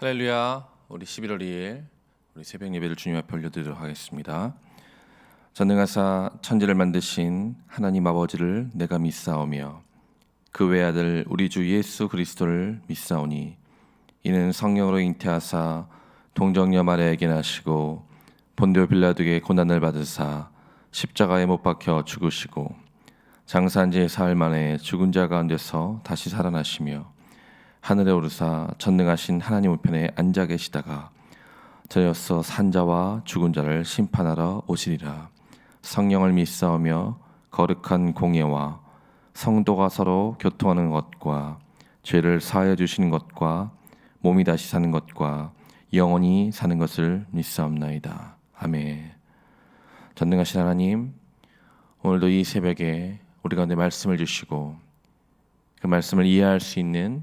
할렐루야. 우리 11월 2일 우리 새벽 예배를 주님 앞에 올려드리도록 하겠습니다. 전능하사 천지를 만드신 하나님 아버지를 내가 믿사오며 그 외아들 우리 주 예수 그리스도를 믿사오니 이는 성령으로 잉태하사 동정녀 마리아에게 나시고 본디오 빌라도에게 고난을 받으사 십자가에 못 박혀 죽으시고 장사한 지 사흘 만에 죽은 자 가운데서 다시 살아나시며 하늘에 오르사 전능하신 하나님 우편에 앉아 계시다가 저여서 산자와 죽은 자를 심판하러 오시리라. 성령을 믿사오며 거룩한 공예와 성도가 서로 교통하는 것과 죄를 사하여 주시는 것과 몸이 다시 사는 것과 영원히 사는 것을 믿사옵나이다. 아멘. 전능하신 하나님, 오늘도 이 새벽에 우리 가운데 말씀을 주시고 그 말씀을 이해할 수 있는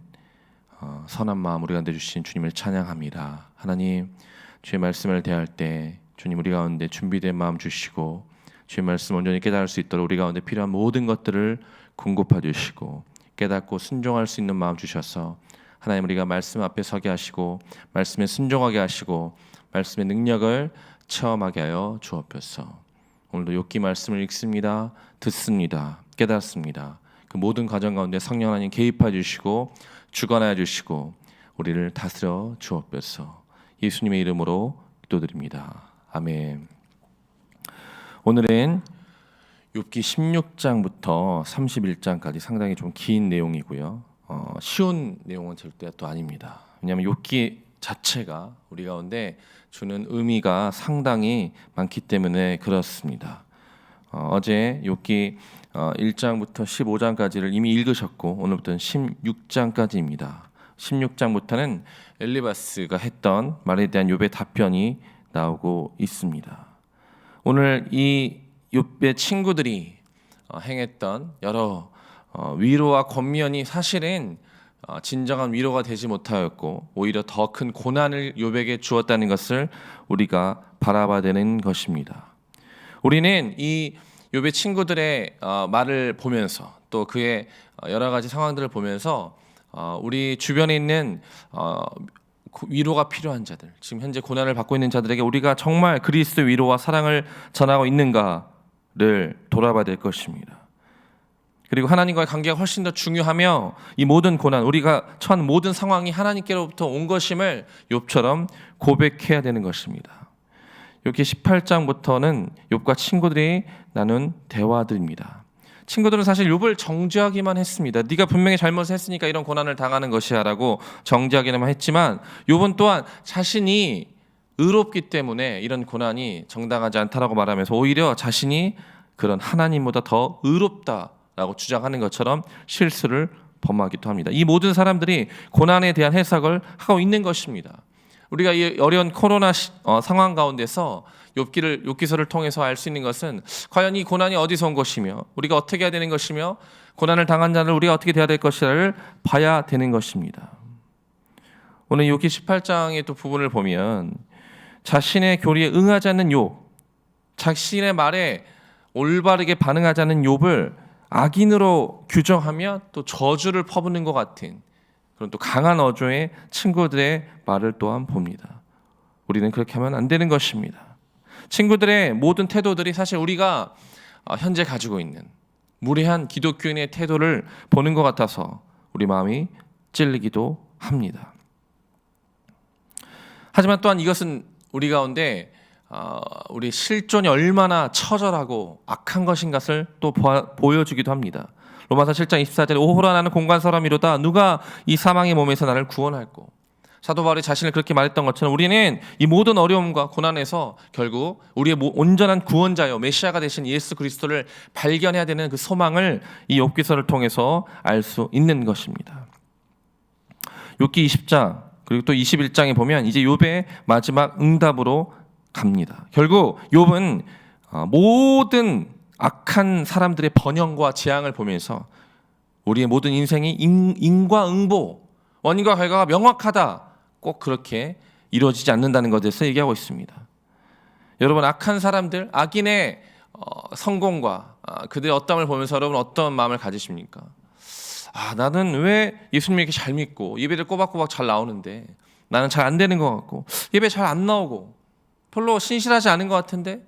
선한 마음 우리 가운데 주신 주님을 찬양합니다. 하나님, 주의 말씀을 대할 때 주님 우리 가운데 준비된 마음 주시고 주의 말씀 온전히 깨달을 수 있도록 우리 가운데 필요한 모든 것들을 공급해 주시고 깨닫고 순종할 수 있는 마음 주셔서 하나님 우리가 말씀 앞에 서게 하시고 말씀에 순종하게 하시고 말씀의 능력을 체험하게 하여 주옵소서. 오늘도 욥기 말씀을 읽습니다. 듣습니다. 깨닫습니다. 그 모든 과정 가운데 성령 하나님 개입해 주시고 주관하여 주시고 우리를 다스려 주옵소서. 예수님의 이름으로 기도드립니다. 아멘. 오늘은 욥기 16장부터 31장까지 상당히 좀 긴 내용이고요. 쉬운 내용은 절대 또 아닙니다. 왜냐하면 욥기 자체가 우리 가운데 주는 의미가 상당히 많기 때문에 그렇습니다. 어제 욥기 1장부터 15장까지를 이미 읽으셨고 오늘부터는 16장까지입니다. 16장부터는 엘리바스가 했던 말에 대한 욥의 답변이 나오고 있습니다. 오늘 이 욥의 친구들이 행했던 여러 위로와 권면이 사실은 진정한 위로가 되지 못하였고 오히려 더 큰 고난을 욥에게 주었다는 것을 우리가 바라봐야 되는 것입니다. 우리는 이 욥의 친구들의 말을 보면서 또 그의 여러 가지 상황들을 보면서 우리 주변에 있는 위로가 필요한 자들, 지금 현재 고난을 받고 있는 자들에게 우리가 정말 그리스도 위로와 사랑을 전하고 있는가를 돌아봐야 될 것입니다. 그리고 하나님과의 관계가 훨씬 더 중요하며 이 모든 고난, 우리가 처한 모든 상황이 하나님께로부터 온 것임을 욥처럼 고백해야 되는 것입니다. 여기 18장부터는 욥과 친구들이 나눈 대화들입니다. 친구들은 사실 욥을 정죄하기만 했습니다. 네가 분명히 잘못을 했으니까 이런 고난을 당하는 것이야 라고 정죄하기만 했지만 욥은 또한 자신이 의롭기 때문에 이런 고난이 정당하지 않다라고 말하면서 오히려 자신이 그런 하나님보다 더 의롭다라고 주장하는 것처럼 실수를 범하기도 합니다. 이 모든 사람들이 고난에 대한 해석을 하고 있는 것입니다. 우리가 이 어려운 코로나 상황 가운데서 욥기서를 통해서 알 수 있는 것은 과연 이 고난이 어디서 온 것이며 우리가 어떻게 해야 되는 것이며 고난을 당한 자를 우리가 어떻게 대해야 될 것인가를 봐야 되는 것입니다. 오늘 욥기 18장의 또 부분을 보면 자신의 교리에 응하지 않는 욥, 자신의 말에 올바르게 반응하지 않는 욥을 악인으로 규정하며 또 저주를 퍼붓는 것 같은 그런 또 강한 어조의 친구들의 말을 또한 봅니다. 우리는 그렇게 하면 안 되는 것입니다. 친구들의 모든 태도들이 사실 우리가 현재 가지고 있는 무례한 기독교인의 태도를 보는 것 같아서 우리 마음이 찔리기도 합니다. 하지만 또한 이것은 우리 가운데 우리 실존이 얼마나 처절하고 악한 것인 것을 또 보여주기도 합니다. 로마서 7장 24절에 오호라 나는 공간 사람이로다 누가 이 사망의 몸에서 나를 구원할꼬. 사도 바울이 자신을 그렇게 말했던 것처럼 우리는 이 모든 어려움과 고난에서 결국 우리의 온전한 구원자요 메시아가 되신 예수 그리스도를 발견해야 되는 그 소망을 이 욥기서를 통해서 알 수 있는 것입니다. 욥기 20장 그리고 또 21장에 보면 이제 욥의 마지막 응답으로 갑니다. 결국 욥은 모든 악한 사람들의 번영과 재앙을 보면서 우리의 모든 인생이 인과응보, 원인과 결과가 명확하다. 꼭 그렇게 이루어지지 않는다는 것에 대해서 얘기하고 있습니다. 여러분, 악한 사람들, 악인의 성공과 그들의 어떠함을 보면서 여러분 어떤 마음을 가지십니까? 나는 왜 예수님 이렇게 잘 믿고 예배를 꼬박꼬박 잘 나오는데 나는 잘 안 되는 것 같고 예배 잘 안 나오고 별로 신실하지 않은 것 같은데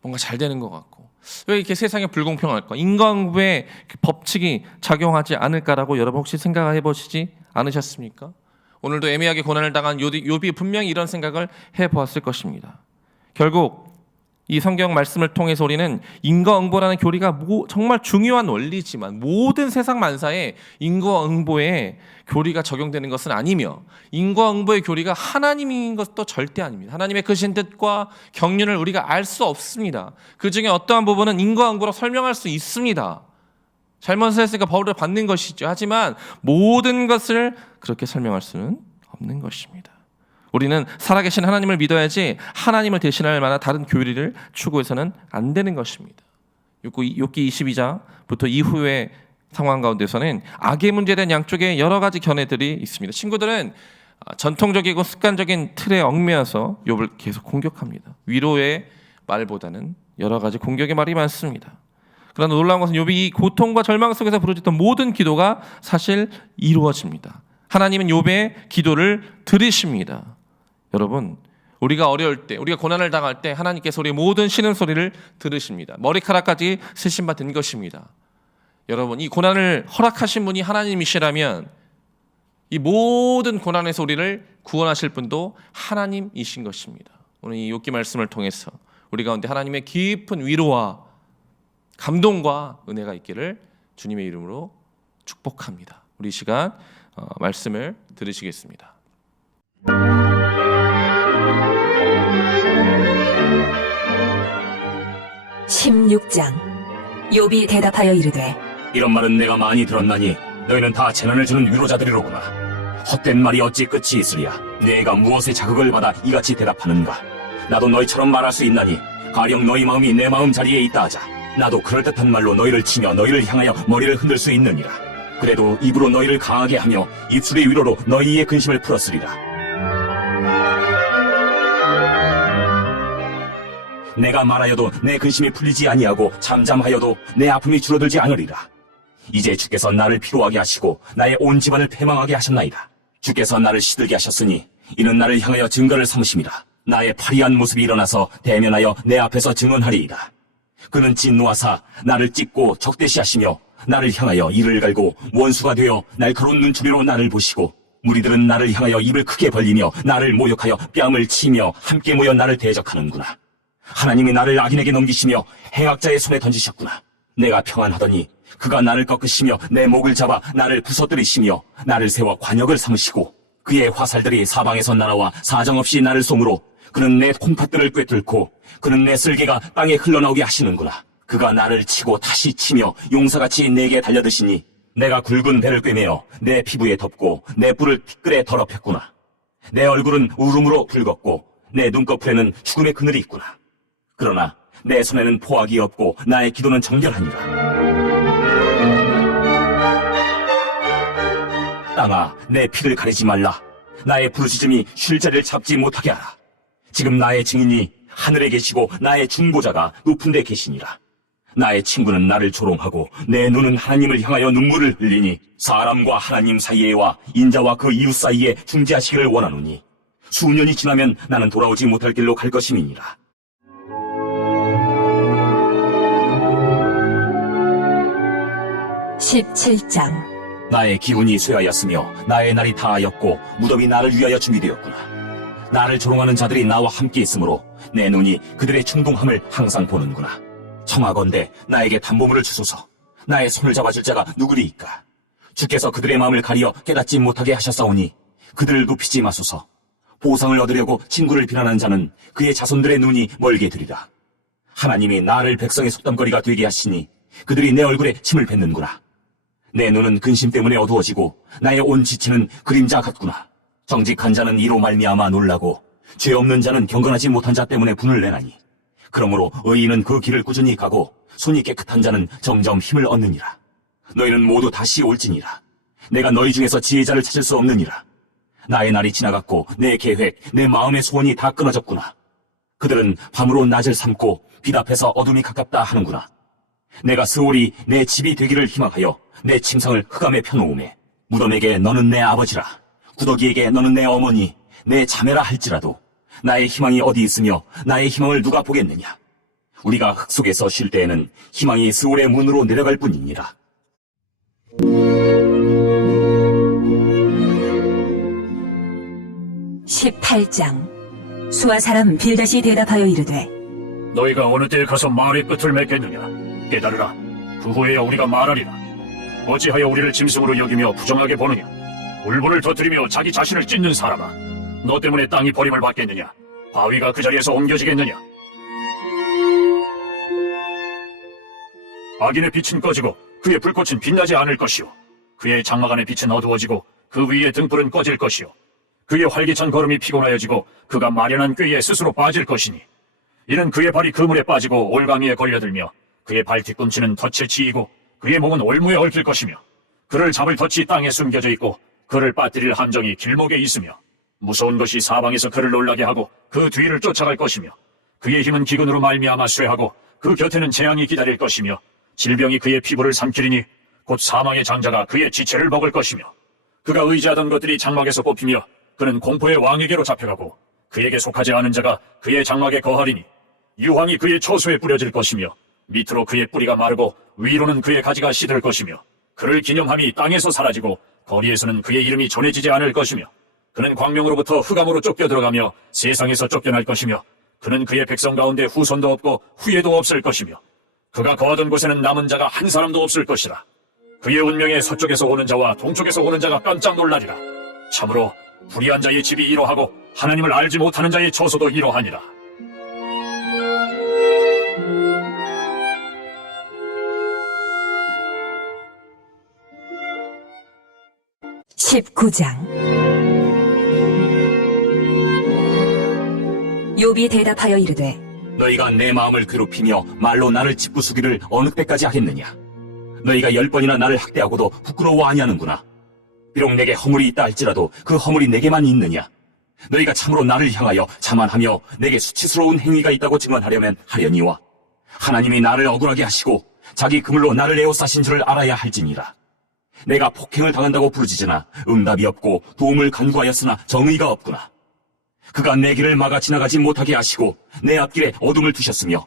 뭔가 잘 되는 것 같고 왜 이렇게 세상에 불공평할까? 인과응보의 법칙이 작용하지 않을까라고 여러분 혹시 생각해 보시지 않으셨습니까? 오늘도 애매하게 고난을 당한 욥이 분명히 이런 생각을 해보았을 것입니다. 결국 이 성경 말씀을 통해서 우리는 인과응보라는 교리가 정말 중요한 원리지만 모든 세상 만사에 인과응보의 교리가 적용되는 것은 아니며 인과응보의 교리가 하나님인 것도 절대 아닙니다. 하나님의 크신 뜻과 경륜을 우리가 알 수 없습니다. 그 중에 어떠한 부분은 인과응보로 설명할 수 있습니다. 잘못을 했으니까 벌을 받는 것이죠. 하지만 모든 것을 그렇게 설명할 수는 없는 것입니다. 우리는 살아계신 하나님을 믿어야지 하나님을 대신할 만한 다른 교리를 추구해서는 안 되는 것입니다. 욥기 22장부터 이후의 상황 가운데서는 악의 문제에 대한 양쪽에 여러 가지 견해들이 있습니다. 친구들은 전통적이고 습관적인 틀에 얽매여서 욥을 계속 공격합니다. 위로의 말보다는 여러 가지 공격의 말이 많습니다. 그러나 놀라운 것은 욥이 이 고통과 절망 속에서 부르짖던 모든 기도가 사실 이루어집니다. 하나님은 욥의 기도를 들으십니다. 여러분, 우리가 어려울 때, 우리가 고난을 당할 때 하나님께서 우리의 모든 신음소리를 들으십니다. 머리카락까지 쓰심받은 것입니다. 여러분, 이 고난을 허락하신 분이 하나님이시라면 이 모든 고난에서 우리를 구원하실 분도 하나님이신 것입니다. 오늘 이 욥기 말씀을 통해서 우리 가운데 하나님의 깊은 위로와 감동과 은혜가 있기를 주님의 이름으로 축복합니다. 우리 이 시간 말씀을 들으시겠습니다. 16장. 욥이 대답하여 이르되 이런 말은 내가 많이 들었나니 너희는 다 재난을 주는 위로자들이로구나. 헛된 말이 어찌 끝이 있으랴. 내가 무엇에 자극을 받아 이같이 대답하는가. 나도 너희처럼 말할 수 있나니 가령 너희 마음이 내 마음 자리에 있다 하자. 나도 그럴듯한 말로 너희를 치며 너희를 향하여 머리를 흔들 수 있느니라. 그래도 입으로 너희를 강하게 하며 입술의 위로로 너희의 근심을 풀었으리라. 내가 말하여도 내 근심이 풀리지 아니하고 잠잠하여도 내 아픔이 줄어들지 않으리라. 이제 주께서 나를 피로하게 하시고 나의 온 집안을 패망하게 하셨나이다. 주께서 나를 시들게 하셨으니 이는 나를 향하여 증거를 삼으심이라. 나의 파리한 모습이 일어나서 대면하여 내 앞에서 증언하리이다. 그는 진노하사 나를 찢고 적대시하시며 나를 향하여 이를 갈고 원수가 되어 날카로운 눈초리로 나를 보시고 무리들은 나를 향하여 입을 크게 벌리며 나를 모욕하여 뺨을 치며 함께 모여 나를 대적하는구나. 하나님이 나를 악인에게 넘기시며 행악자의 손에 던지셨구나. 내가 평안하더니 그가 나를 꺾으시며 내 목을 잡아 나를 부서뜨리시며 나를 세워 관역을 삼으시고 그의 화살들이 사방에서 날아와 사정없이 나를 쏘므로 그는 내 콩팥들을 꿰뚫고 그는 내 쓸개가 땅에 흘러나오게 하시는구나. 그가 나를 치고 다시 치며 용사같이 내게 달려드시니 내가 굵은 배를 꿰매어 내 피부에 덮고 내 뿔을 티끌에 더럽혔구나. 내 얼굴은 울음으로 붉었고 내 눈꺼풀에는 죽음의 그늘이 있구나. 그러나 내 손에는 포악이 없고 나의 기도는 정결하니라. 땅아, 내 피를 가리지 말라. 나의 부르짖음이 쉴 자리를 잡지 못하게 하라. 지금 나의 증인이 하늘에 계시고 나의 중보자가 높은 데 계시니라. 나의 친구는 나를 조롱하고 내 눈은 하나님을 향하여 눈물을 흘리니 사람과 하나님 사이에와 인자와 그 이웃 사이에 중재하시기를 원하노니 수년이 지나면 나는 돌아오지 못할 길로 갈 것임이니라. 나의 기운이 쇠하였으며 나의 날이 다하였고 무덤이 나를 위하여 준비되었구나. 나를 조롱하는 자들이 나와 함께 있으므로 내 눈이 그들의 충동함을 항상 보는구나. 청하건대 나에게 담보물을 주소서. 나의 손을 잡아줄 자가 누구리이까. 주께서 그들의 마음을 가리어 깨닫지 못하게 하셨사오니 그들을 높이지 마소서. 보상을 얻으려고 친구를 비난하는 자는 그의 자손들의 눈이 멀게 되리라. 하나님이 나를 백성의 속담거리가 되게 하시니 그들이 내 얼굴에 침을 뱉는구나. 내 눈은 근심 때문에 어두워지고 나의 온 지체는 그림자 같구나. 정직한 자는 이로 말미암아 놀라고 죄 없는 자는 경건하지 못한 자 때문에 분을 내나니 그러므로 의인은 그 길을 꾸준히 가고 손이 깨끗한 자는 점점 힘을 얻느니라. 너희는 모두 다시 올지니라. 내가 너희 중에서 지혜자를 찾을 수 없느니라. 나의 날이 지나갔고 내 계획, 내 마음의 소원이 다 끊어졌구나. 그들은 밤으로 낮을 삼고 빛 앞에서 어둠이 가깝다 하는구나. 내가 스올이 내 집이 되기를 희망하여 내 침상을 흑암에 펴놓으매 무덤에게 너는 내 아버지라. 구더기에게 너는 내 어머니, 내 자매라 할지라도 나의 희망이 어디 있으며 나의 희망을 누가 보겠느냐? 우리가 흙 속에서 쉴 때에는 희망이 스올의 문으로 내려갈 뿐이니라. (18장) 수아 사람 빌닷이 대답하여 이르되 너희가 어느 때에 가서 말의 끝을 맺겠느냐? 깨달으라. 그 후에야 우리가 말하리라. 어찌하여 우리를 짐승으로 여기며 부정하게 보느냐? 울분을 터뜨리며 자기 자신을 찢는 사람아, 너 때문에 땅이 버림을 받겠느냐? 바위가 그 자리에서 옮겨지겠느냐? 악인의 빛은 꺼지고 그의 불꽃은 빛나지 않을 것이요, 그의 장막 안의 빛은 어두워지고 그 위의 등불은 꺼질 것이요, 그의 활기찬 걸음이 피곤하여지고 그가 마련한 꾀에 스스로 빠질 것이니, 이는 그의 발이 그물에 빠지고 올가미에 걸려들며 그의 발 뒤꿈치는 덫에 치이고 그의 몸은 올무에 얽힐 것이며, 그를 잡을 덫이 땅에 숨겨져 있고 그를 빠뜨릴 함정이 길목에 있으며, 무서운 것이 사방에서 그를 놀라게 하고 그 뒤를 쫓아갈 것이며, 그의 힘은 기근으로 말미암아 쇠하고 그 곁에는 재앙이 기다릴 것이며, 질병이 그의 피부를 삼키리니 곧 사망의 장자가 그의 지체를 먹을 것이며, 그가 의지하던 것들이 장막에서 뽑히며 그는 공포의 왕에게로 잡혀가고 그에게 속하지 않은 자가 그의 장막에 거하리니, 유황이 그의 처소에 뿌려질 것이며 밑으로 그의 뿌리가 마르고 위로는 그의 가지가 시들 것이며, 그를 기념함이 땅에서 사라지고 거리에서는 그의 이름이 전해지지 않을 것이며, 그는 광명으로부터 흑암으로 쫓겨 들어가며 세상에서 쫓겨날 것이며, 그는 그의 백성 가운데 후손도 없고 후예도 없을 것이며, 그가 거하던 곳에는 남은 자가 한 사람도 없을 것이라. 그의 운명에 서쪽에서 오는 자와 동쪽에서 오는 자가 깜짝 놀라리라. 참으로 불의한 자의 집이 이러하고 하나님을 알지 못하는 자의 처소도 이러하니라. (19장) 욥이 대답하여 이르되 너희가 내 마음을 괴롭히며 말로 나를 짓부수기를 어느 때까지 하겠느냐? 너희가 10번이나 나를 학대하고도 부끄러워 아니하는구나. 비록 내게 허물이 있다 할지라도 그 허물이 내게만 있느냐? 너희가 참으로 나를 향하여 자만하며 내게 수치스러운 행위가 있다고 증언하려면 하려니와, 하나님이 나를 억울하게 하시고 자기 그물로 나를 에워싸신 줄을 알아야 할지니라. 내가 폭행을 당한다고 부르짖으나 응답이 없고 도움을 간구하였으나 정의가 없구나. 그가 내 길을 막아 지나가지 못하게 하시고 내 앞길에 어둠을 두셨으며,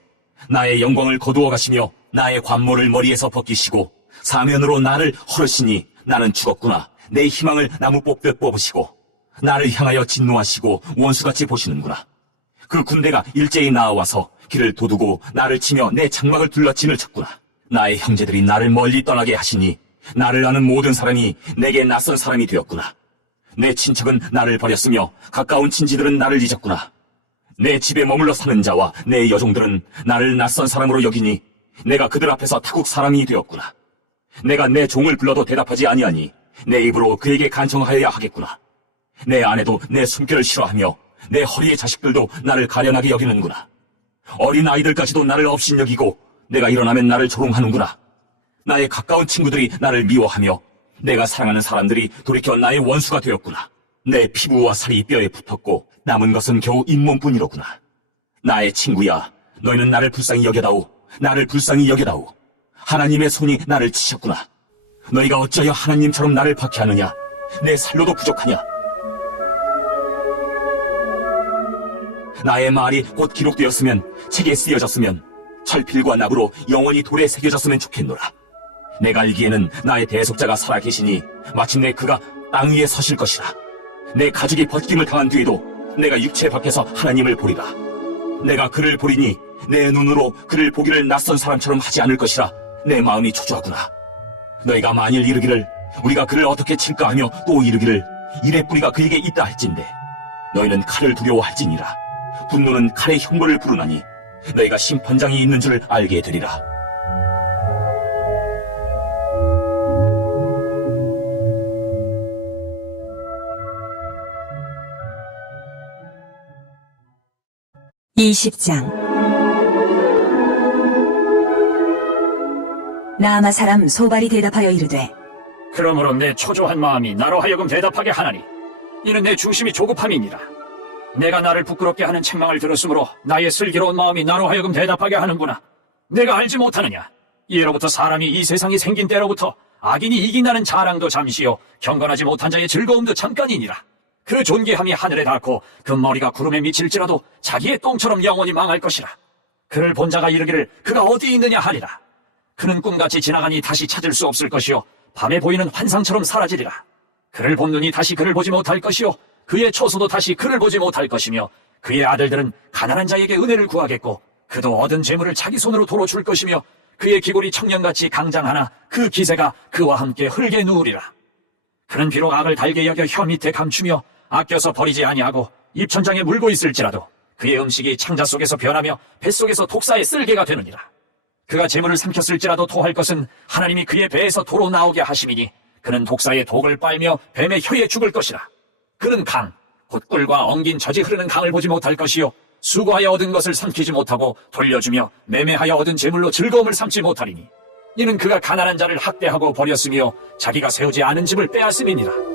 나의 영광을 거두어 가시며 나의 관모를 머리에서 벗기시고 사면으로 나를 헐으시니 나는 죽었구나. 내 희망을 나무 뽑듯 뽑으시고 나를 향하여 진노하시고 원수같이 보시는구나. 그 군대가 일제히 나와서 길을 도두고 나를 치며 내 장막을 둘러 진을 쳤구나. 나의 형제들이 나를 멀리 떠나게 하시니 나를 아는 모든 사람이 내게 낯선 사람이 되었구나. 내 친척은 나를 버렸으며 가까운 친지들은 나를 잊었구나. 내 집에 머물러 사는 자와 내 여종들은 나를 낯선 사람으로 여기니 내가 그들 앞에서 타국 사람이 되었구나. 내가 내 종을 불러도 대답하지 아니하니 내 입으로 그에게 간청하여야 하겠구나. 내 아내도 내 숨결을 싫어하며 내 허리의 자식들도 나를 가련하게 여기는구나. 어린 아이들까지도 나를 업신여기고 내가 일어나면 나를 조롱하는구나. 나의 가까운 친구들이 나를 미워하며 내가 사랑하는 사람들이 돌이켜 나의 원수가 되었구나. 내 피부와 살이 뼈에 붙었고 남은 것은 겨우 잇몸뿐이로구나. 나의 친구야, 너희는 나를 불쌍히 여겨다오. 나를 불쌍히 여겨다오. 하나님의 손이 나를 치셨구나. 너희가 어찌하여 하나님처럼 나를 박해하느냐? 내 살로도 부족하냐? 나의 말이 곧 기록되었으면, 책에 쓰여졌으면, 철필과 납으로 영원히 돌에 새겨졌으면 좋겠노라. 내가 알기에는 나의 대속자가 살아계시니 마침내 그가 땅 위에 서실 것이라. 내 가죽이 벗김을 당한 뒤에도 내가 육체 밖에서 하나님을 보리라. 내가 그를 보리니 내 눈으로 그를 보기를 낯선 사람처럼 하지 않을 것이라. 내 마음이 초조하구나. 너희가 만일 이르기를 우리가 그를 어떻게 칠까 하며 또 이르기를 이래 뿌리가 그에게 있다 할진대, 너희는 칼을 두려워할지니라. 분노는 칼의 형벌을 부르나니 너희가 심판장이 있는 줄 알게 되리라. (20장) 나아마 사람 소발이 대답하여 이르되 그러므로 내 초조한 마음이 나로 하여금 대답하게 하나니 이는 내 중심이 조급함이니라. 내가 나를 부끄럽게 하는 책망을 들었으므로 나의 슬기로운 마음이 나로 하여금 대답하게 하는구나. 내가 알지 못하느냐? 이로부터 사람이 이 세상이 생긴 때로부터 악인이 이긴다는 자랑도 잠시요 경건하지 못한 자의 즐거움도 잠깐이니라. 그 존귀함이 하늘에 닿고 그 머리가 구름에 미칠지라도 자기의 똥처럼 영원히 망할 것이라. 그를 본 자가 이르기를 그가 어디 있느냐 하리라. 그는 꿈같이 지나가니 다시 찾을 수 없을 것이요 밤에 보이는 환상처럼 사라지리라. 그를 본 눈이 다시 그를 보지 못할 것이요 그의 처소도 다시 그를 보지 못할 것이며 그의 아들들은 가난한 자에게 은혜를 구하겠고 그도 얻은 재물을 자기 손으로 도로 줄 것이며 그의 기골이 청년같이 강장하나 그 기세가 그와 함께 흙에 누우리라. 그는 비록 악을 달게 여겨 혀 밑에 감추며 아껴서 버리지 아니하고 입천장에 물고 있을지라도 그의 음식이 창자 속에서 변하며 뱃속에서 독사의 쓸개가 되느니라. 그가 재물을 삼켰을지라도 토할 것은 하나님이 그의 배에서 도로 나오게 하심이니 그는 독사의 독을 빨며 뱀의 혀에 죽을 것이라. 그는 강, 곧 꿀과 엉긴 젖이 흐르는 강을 보지 못할 것이요 수고하여 얻은 것을 삼키지 못하고 돌려주며 매매하여 얻은 재물로 즐거움을 삼지 못하리니 이는 그가 가난한 자를 학대하고 버렸으며 자기가 세우지 않은 집을 빼앗음이니라.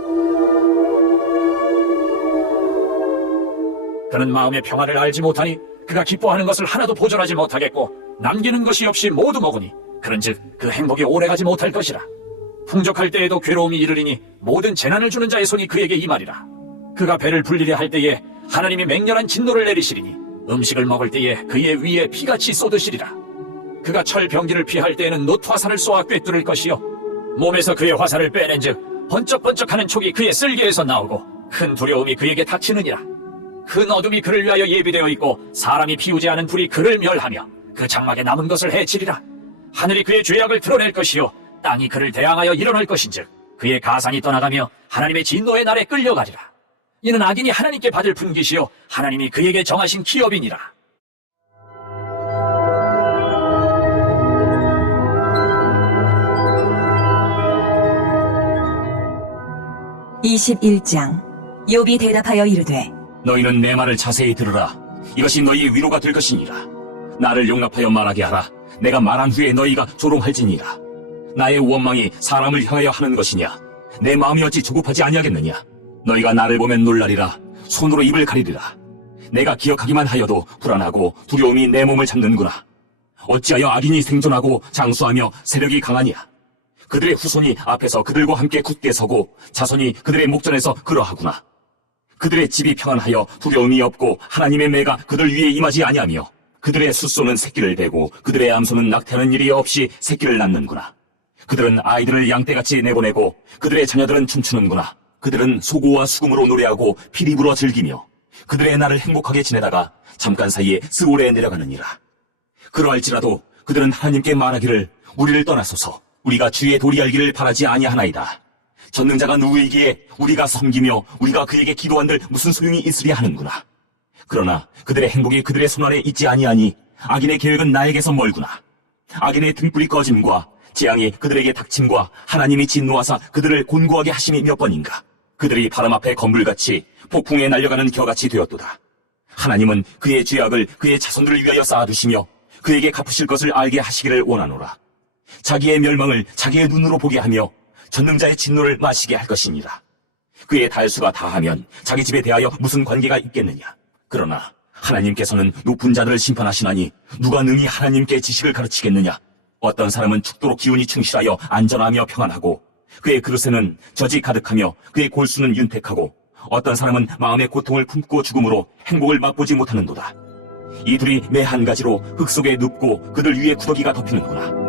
그는 마음의 평화를 알지 못하니 그가 기뻐하는 것을 하나도 보존하지 못하겠고 남기는 것이 없이 모두 먹으니 그런즉 그 행복이 오래가지 못할 것이라. 풍족할 때에도 괴로움이 이르리니 모든 재난을 주는 자의 손이 그에게 임하리라. 그가 배를 불리려 할 때에 하나님이 맹렬한 진노를 내리시리니 음식을 먹을 때에 그의 위에 피같이 쏟으시리라. 그가 철 병기를 피할 때에는 놋화살을 쏘아 꿰뚫을 것이요 몸에서 그의 화살을 빼낸즉 번쩍번쩍하는 촉이 그의 쓸개에서 나오고 큰 두려움이 그에게 닥치느니라. 큰 어둠이 그를 위하여 예비되어 있고 사람이 피우지 않은 불이 그를 멸하며 그 장막에 남은 것을 해치리라. 하늘이 그의 죄악을 드러낼 것이요 땅이 그를 대항하여 일어날 것인즉 그의 가상이 떠나가며 하나님의 진노의 날에 끌려가리라. 이는 악인이 하나님께 받을 분깃이요 하나님이 그에게 정하신 기업이니라. (21장) 욥이 대답하여 이르되 너희는 내 말을 자세히 들으라. 이것이 너희의 위로가 될 것이니라. 나를 용납하여 말하게 하라. 내가 말한 후에 너희가 조롱할지니라. 나의 원망이 사람을 향하여 하는 것이냐? 내 마음이 어찌 조급하지 아니하겠느냐? 너희가 나를 보면 놀라리라. 손으로 입을 가리리라. 내가 기억하기만 하여도 불안하고 두려움이 내 몸을 잡는구나. 어찌하여 악인이 생존하고 장수하며 세력이 강하냐? 그들의 후손이 앞에서 그들과 함께 굳게 서고 자손이 그들의 목전에서 그러하구나. 그들의 집이 평안하여 두려움이 없고 하나님의 매가 그들 위에 임하지 아니하며 그들의 숫소는 새끼를 베고 그들의 암소는 낙태하는 일이 없이 새끼를 낳는구나. 그들은 아이들을 양떼같이 내보내고 그들의 자녀들은 춤추는구나. 그들은 소고와 수금으로 노래하고 피리 불어 즐기며 그들의 날을 행복하게 지내다가 잠깐 사이에 스올에 내려가느니라. 그러할지라도 그들은 하나님께 말하기를 우리를 떠나소서. 우리가 주의 도리 알기를 바라지 아니하나이다. 전능자가 누구이기에 우리가 섬기며 우리가 그에게 기도한들 무슨 소용이 있으랴 하는구나. 그러나 그들의 행복이 그들의 손안에 있지 아니하니 악인의 계획은 나에게서 멀구나. 악인의 등불이 꺼짐과 재앙이 그들에게 닥침과 하나님이 진노하사 그들을 곤고하게 하심이 몇 번인가. 그들이 바람 앞에 건불같이 폭풍에 날려가는 겨같이 되었도다. 하나님은 그의 죄악을 그의 자손들을 위하여 쌓아두시며 그에게 갚으실 것을 알게 하시기를 원하노라. 자기의 멸망을 자기의 눈으로 보게 하며 전능자의 진노를 마시게 할 것이니라. 그의 달수가 다하면 자기 집에 대하여 무슨 관계가 있겠느냐. 그러나 하나님께서는 높은 자들을 심판하시나니 누가 능히 하나님께 지식을 가르치겠느냐. 어떤 사람은 죽도록 기운이 충실하여 안전하며 평안하고 그의 그릇에는 젖이 가득하며 그의 골수는 윤택하고 어떤 사람은 마음의 고통을 품고 죽음으로 행복을 맛보지 못하는도다. 이 둘이 매 한 가지로 흙 속에 눕고 그들 위에 구더기가 덮이는구나.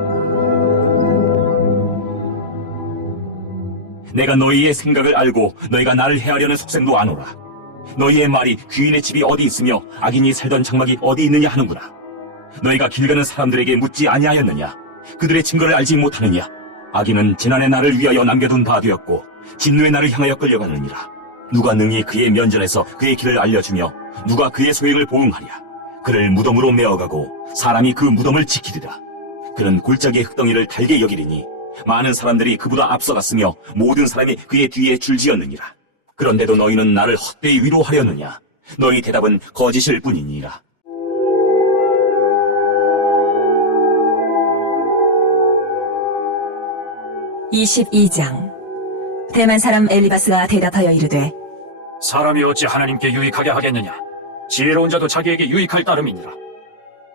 내가 너희의 생각을 알고 너희가 나를 해하려는 속셈도 아노라. 너희의 말이 귀인의 집이 어디 있으며 악인이 살던 장막이 어디 있느냐 하는구나. 너희가 길 가는 사람들에게 묻지 아니하였느냐? 그들의 증거를 알지 못하느냐? 악인은 지난해 나를 위하여 남겨둔 바 되었고 진노의 날을 향하여 끌려가느니라. 누가 능히 그의 면전에서 그의 길을 알려주며 누가 그의 소행을 보응하랴? 그를 무덤으로 메어가고 사람이 그 무덤을 지키리라. 그는 골짜기의 흙덩이를 달게 여기리니 많은 사람들이 그보다 앞서갔으며 모든 사람이 그의 뒤에 줄지었느니라. 그런데도 너희는 나를 헛되이 위로하려느냐? 너희 대답은 거짓일 뿐이니라. (22장) 대만 사람 엘리바스가 대답하여 이르되 사람이 어찌 하나님께 유익하게 하겠느냐? 지혜로운 자도 자기에게 유익할 따름이니라.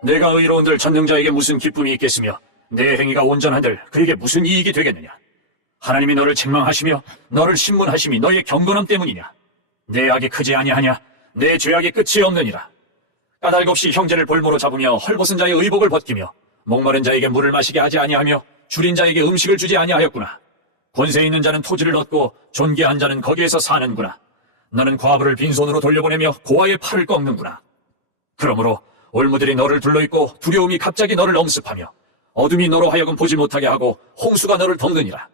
내가 의로운들 전능자에게 무슨 기쁨이 있겠으며 내 행위가 온전한들 그에게 무슨 이익이 되겠느냐? 하나님이 너를 책망하시며 너를 신문하심이 너의 경건함 때문이냐? 내 악이 크지 아니하냐? 내 죄악의 끝이 없느니라. 까닭없이 형제를 볼모로 잡으며 헐벗은 자의 의복을 벗기며 목마른 자에게 물을 마시게 하지 아니하며 줄인 자에게 음식을 주지 아니하였구나. 권세 있는 자는 토지를 얻고 존귀한 자는 거기에서 사는구나. 너는 과부를 빈손으로 돌려보내며 고아의 팔을 꺾는구나. 그러므로 올무들이 너를 둘러있고 두려움이 갑자기 너를 엄습하며 어둠이 너로 하여금 보지 못하게 하고 홍수가 너를 덮느니라.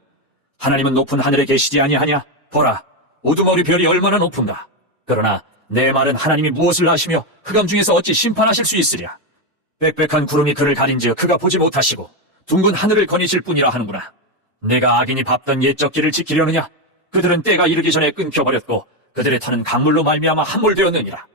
하나님은 높은 하늘에 계시지 아니하냐? 보라, 우두머리 별이 얼마나 높은가. 그러나 내 말은 하나님이 무엇을 하시며 흑암 중에서 어찌 심판하실 수 있으랴. 빽빽한 구름이 그를 가린즉 그가 보지 못하시고 둥근 하늘을 거니실 뿐이라 하는구나. 내가 악인이 밟던 옛적 길을 지키려느냐? 그들은 때가 이르기 전에 끊겨버렸고 그들의 터는 강물로 말미암아 함몰되었느니라.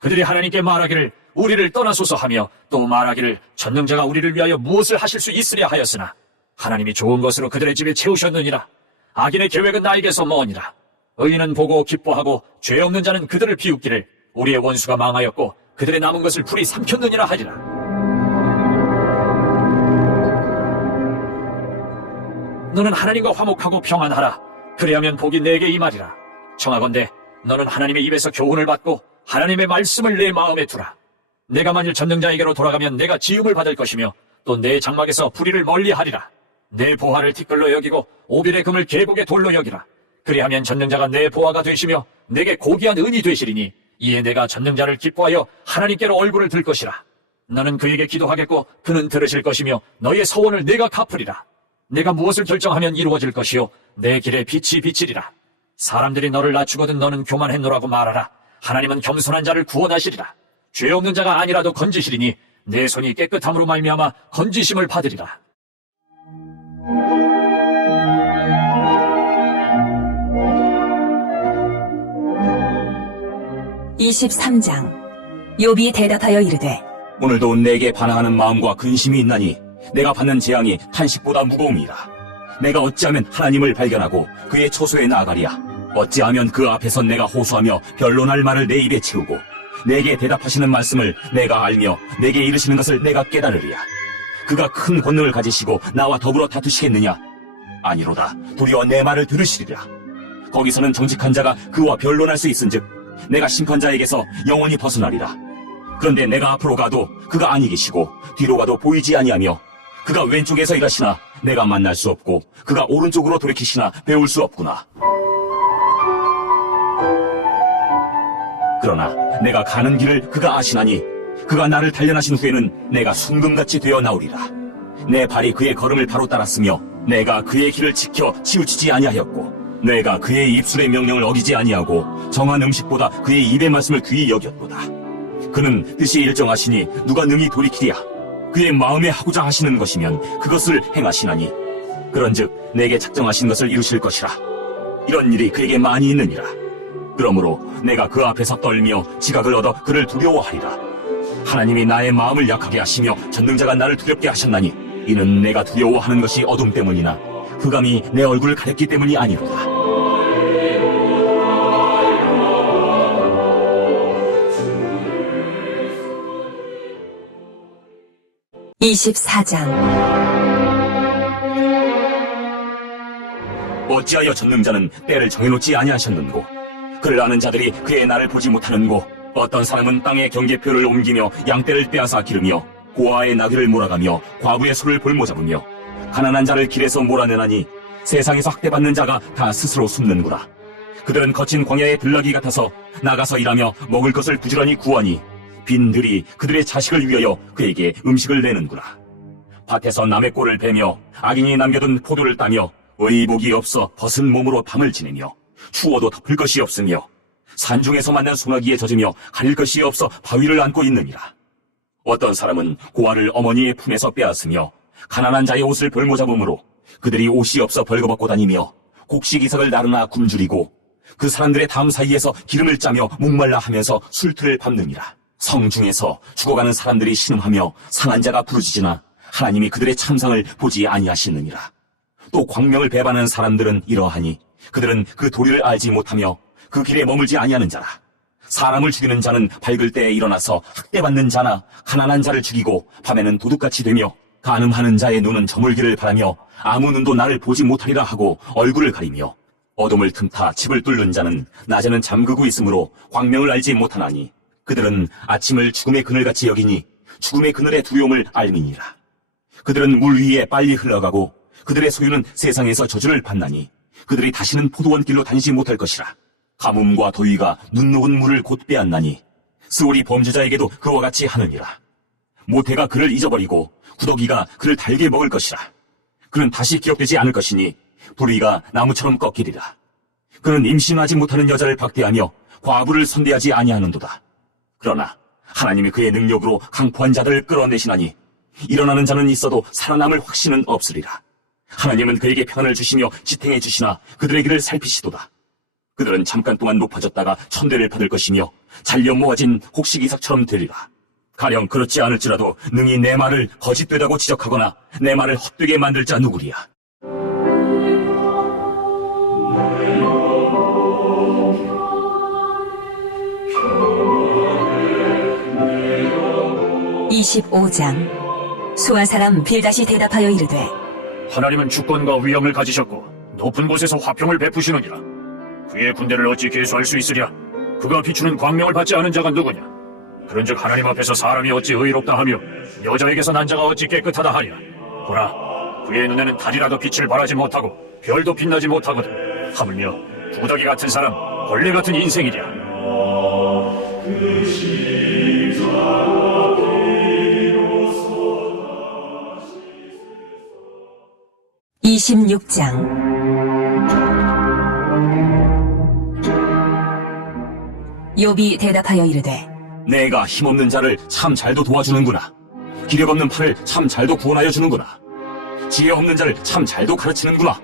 그들이 하나님께 말하기를 우리를 떠나소서 하며 또 말하기를 전능자가 우리를 위하여 무엇을 하실 수 있으랴 하였으나 하나님이 좋은 것으로 그들의 집에 채우셨느니라. 악인의 계획은 나에게서 머니라. 의인은 보고 기뻐하고 죄 없는 자는 그들을 비웃기를 우리의 원수가 망하였고 그들의 남은 것을 불이 삼켰느니라 하리라. 너는 하나님과 화목하고 평안하라. 그리하면 복이 내게 임하리라. 청하건대 너는 하나님의 입에서 교훈을 받고 하나님의 말씀을 내 마음에 두라. 내가 만일 전능자에게로 돌아가면 내가 지음을 받을 것이며 또 내 장막에서 불의를 멀리하리라. 내 보화를 티끌로 여기고 오빌의 금을 계곡의 돌로 여기라. 그리하면 전능자가 내 보화가 되시며 내게 고귀한 은이 되시리니 이에 내가 전능자를 기뻐하여 하나님께로 얼굴을 들 것이라. 너는 그에게 기도하겠고 그는 들으실 것이며 너의 서원을 내가 갚으리라. 내가 무엇을 결정하면 이루어질 것이요 내 길에 빛이 비치리라. 사람들이 너를 낮추거든 너는 교만했노라고 말하라. 하나님은 겸손한 자를 구원하시리라. 죄 없는 자가 아니라도 건지시리니 내 손이 깨끗함으로 말미암아 건지심을 받으리라. (23장) 욥이 대답하여 이르되 오늘도 내게 반항하는 마음과 근심이 있나니 내가 받는 재앙이 탄식보다 무거움이라. 내가 어찌하면 하나님을 발견하고 그의 처소에 나아가랴. 어찌하면 그 앞에서 내가 호소하며 변론할 말을 내 입에 채우고 내게 대답하시는 말씀을 내가 알며 내게 이르시는 것을 내가 깨달으리야. 그가 큰 권능을 가지시고 나와 더불어 다투시겠느냐? 아니로다. 도리어 내 말을 들으시리라. 거기서는 정직한 자가 그와 변론할 수 있은즉 내가 심판자에게서 영원히 벗어나리라. 그런데 내가 앞으로 가도 그가 아니 계시고 뒤로 가도 보이지 아니하며 그가 왼쪽에서 일하시나 내가 만날 수 없고 그가 오른쪽으로 돌이키시나 배울 수 없구나. 그러나 내가 가는 길을 그가 아시나니 그가 나를 단련하신 후에는 내가 순금같이 되어 나오리라. 내 발이 그의 걸음을 바로 따랐으며 내가 그의 길을 지켜 치우치지 아니하였고 내가 그의 입술의 명령을 어기지 아니하고 정한 음식보다 그의 입의 말씀을 귀히 여겼도다. 그는 뜻이 일정하시니 누가 능히 돌이키랴. 그의 마음에 하고자 하시는 것이면 그것을 행하시나니 그런즉 내게 작정하신 것을 이루실 것이라. 이런 일이 그에게 많이 있느니라. 그러므로 내가 그 앞에서 떨며 지각을 얻어 그를 두려워하리라. 하나님이 나의 마음을 약하게 하시며 전능자가 나를 두렵게 하셨나니 이는 내가 두려워하는 것이 어둠 때문이나 흑암이 내 얼굴을 가렸기 때문이 아니로다. (24장) 어찌하여 전능자는 때를 정해놓지 아니하셨는고 그를 아는 자들이 그의 날을 보지 못하는고 어떤 사람은 땅의 경계표를 옮기며 양떼를 빼앗아 기르며 고아의 나귀를 몰아가며 과부의 소를 볼모잡으며 가난한 자를 길에서 몰아내나니 세상에서 학대받는 자가 다 스스로 숨는구나. 그들은 거친 광야의 들나귀 같아서 나가서 일하며 먹을 것을 부지런히 구하니 빈들이 그들의 자식을 위하여 그에게 음식을 내는구나. 밭에서 남의 꼴을 베며 악인이 남겨둔 포도를 따며 의복이 없어 벗은 몸으로 밤을 지내며 추워도 덮을 것이 없으며 산중에서 만난 소나기에 젖으며 가릴 것이 없어 바위를 안고 있느니라. 어떤 사람은 고아를 어머니의 품에서 빼앗으며 가난한 자의 옷을 벌모잡음으로 그들이 옷이 없어 벌거벗고 다니며 곡식이삭을 나르나 굶주리고 그 사람들의 담 사이에서 기름을 짜며 목말라 하면서 술틀을 밟느니라. 성중에서 죽어가는 사람들이 신음하며 상한 자가 부르짖으나 하나님이 그들의 참상을 보지 아니하시느니라. 또 광명을 배반하는 사람들은 이러하니 그들은 그 도리를 알지 못하며 그 길에 머물지 아니하는 자라. 사람을 죽이는 자는 밝을 때에 일어나서 학대받는 자나 가난한 자를 죽이고 밤에는 도둑같이 되며 간음하는 자의 눈은 저물기를 바라며 아무 눈도 나를 보지 못하리라 하고 얼굴을 가리며 어둠을 틈타 집을 뚫는 자는 낮에는 잠그고 있으므로 광명을 알지 못하나니 그들은 아침을 죽음의 그늘같이 여기니 죽음의 그늘의 두려움을 알미니라. 그들은 물 위에 빨리 흘러가고 그들의 소유는 세상에서 저주를 받나니 그들이 다시는 포도원 길로 다니지 못할 것이라. 가뭄과 더위가 눈 녹은 물을 곧 빼앗나니 스올이 범죄자에게도 그와 같이 하느니라. 모태가 그를 잊어버리고 구더기가 그를 달게 먹을 것이라. 그는 다시 기억되지 않을 것이니 불의가 나무처럼 꺾이리라. 그는 임신하지 못하는 여자를 박대하며 과부를 선대하지 아니하는도다. 그러나 하나님이 그의 능력으로 강포한 자들을 끌어내시나니 일어나는 자는 있어도 살아남을 확신은 없으리라. 하나님은 그에게 평안을 주시며 지탱해 주시나 그들의 길을 살피시도다. 그들은 잠깐 동안 높아졌다가 천대를 받을 것이며 잘려 모아진 곡식 이삭처럼 되리라. 가령 그렇지 않을지라도 능히 내 말을 거짓되다고 지적하거나 내 말을 헛되게 만들 자 누구리야. (25장) 수아 사람 빌닷이 대답하여 이르되 하나님은 주권과 위엄을 가지셨고 높은 곳에서 화평을 베푸시느니라. 그의 군대를 어찌 계수할 수 있으랴? 그가 비추는 광명을 받지 않은 자가 누구냐? 그런즉 하나님 앞에서 사람이 어찌 의롭다 하며 여자에게서 난 자가 어찌 깨끗하다 하랴? 보라, 그의 눈에는 달이라도 빛을 발하지 못하고 별도 빛나지 못하거든. 하물며 구더기 같은 사람, 벌레 같은 인생이랴. 26장 욥이 대답하여 이르되 내가 힘없는 자를 참 잘도 도와주는구나. 기력 없는 팔을 참 잘도 구원하여 주는구나. 지혜 없는 자를 참 잘도 가르치는구나.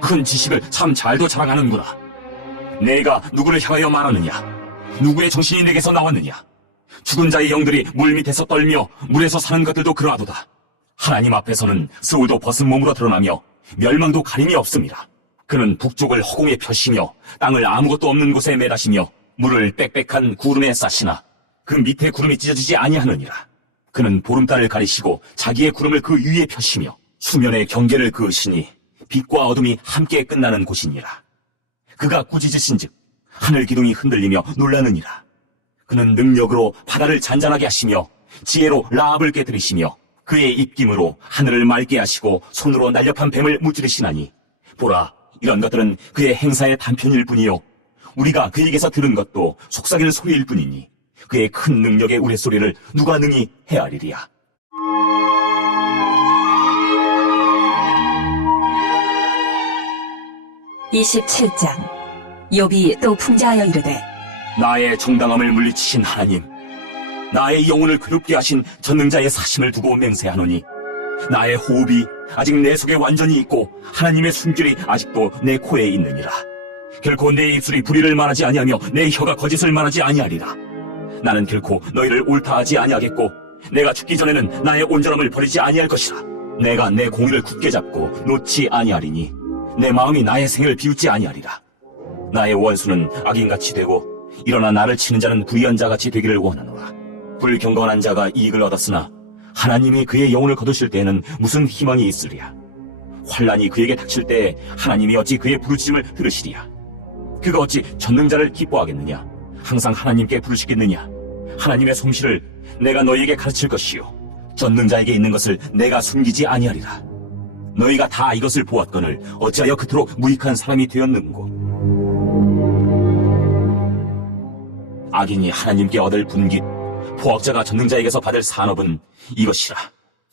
큰 지식을 참 잘도 자랑하는구나. 내가 누구를 향하여 말하느냐? 누구의 정신이 내게서 나왔느냐? 죽은 자의 영들이 물 밑에서 떨며 물에서 사는 것들도 그러하도다. 하나님 앞에서는 스올도 벗은 몸으로 드러나며 멸망도 가림이 없습니다. 그는 북쪽을 허공에 펴시며 땅을 아무것도 없는 곳에 매다시며 물을 빽빽한 구름에 싸시나 그 밑에 구름이 찢어지지 아니하느니라. 그는 보름달을 가리시고 자기의 구름을 그 위에 펴시며 수면의 경계를 그으시니 빛과 어둠이 함께 끝나는 곳이니라. 그가 꾸짖으신즉 하늘 기둥이 흔들리며 놀라느니라. 그는 능력으로 바다를 잔잔하게 하시며 지혜로 라합을 깨뜨리시며 그의 입김으로 하늘을 맑게 하시고 손으로 날렵한 뱀을 무찌르시나니 보라, 이런 것들은 그의 행사의 단편일 뿐이요 우리가 그에게서 들은 것도 속삭이는 소리일 뿐이니 그의 큰 능력의 우레소리를 누가 능히 헤아리리야. (27장) 욥이 또 풍자하여 이르되 나의 정당함을 물리치신 하나님, 나의 영혼을 괴롭게 하신 전능자의 사심을 두고 맹세하노니 나의 호흡이 아직 내 속에 완전히 있고 하나님의 숨결이 아직도 내 코에 있느니라. 결코 내 입술이 불의를 말하지 아니하며 내 혀가 거짓을 말하지 아니하리라. 나는 결코 너희를 옳다하지 아니하겠고 내가 죽기 전에는 나의 온전함을 버리지 아니할 것이라. 내가 내 공의를 굳게 잡고 놓지 아니하리니 내 마음이 나의 생을 비웃지 아니하리라. 나의 원수는 악인같이 되고 일어나 나를 치는 자는 불의한 자같이 되기를 원하노라. 불경건한 자가 이익을 얻었으나 하나님이 그의 영혼을 거두실 때에는 무슨 희망이 있으랴. 환난이 그에게 닥칠 때에 하나님이 어찌 그의 부르짖음을 들으시리야. 그가 어찌 전능자를 기뻐하겠느냐? 항상 하나님께 부르시겠느냐? 하나님의 솜씨를 내가 너희에게 가르칠 것이요 전능자에게 있는 것을 내가 숨기지 아니하리라. 너희가 다 이것을 보았거늘 어찌하여 그토록 무익한 사람이 되었는고? 악인이 하나님께 얻을 분깃, 포악자가 전능자에게서 받을 산업은 이것이라.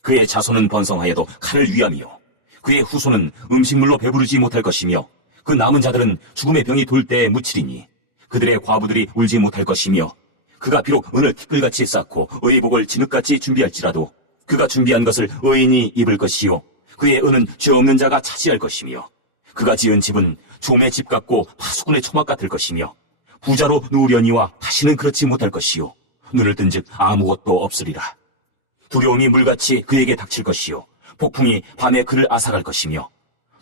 그의 자손은 번성하여도 칼을 위하며 그의 후손은 음식물로 배부르지 못할 것이며 그 남은 자들은 죽음의 병이 돌 때에 묻히리니 그들의 과부들이 울지 못할 것이며 그가 비록 은을 티끌같이 쌓고 의복을 진흙같이 준비할지라도 그가 준비한 것을 의인이 입을 것이요 그의 은은 죄 없는 자가 차지할 것이며 그가 지은 집은 좀의 집 같고 파수꾼의 초막 같을 것이며 부자로 누우려니와 다시는 그렇지 못할 것이요 눈을 뜬즉 아무것도 없으리라. 두려움이 물같이 그에게 닥칠 것이요 폭풍이 밤에 그를 앗아갈 것이며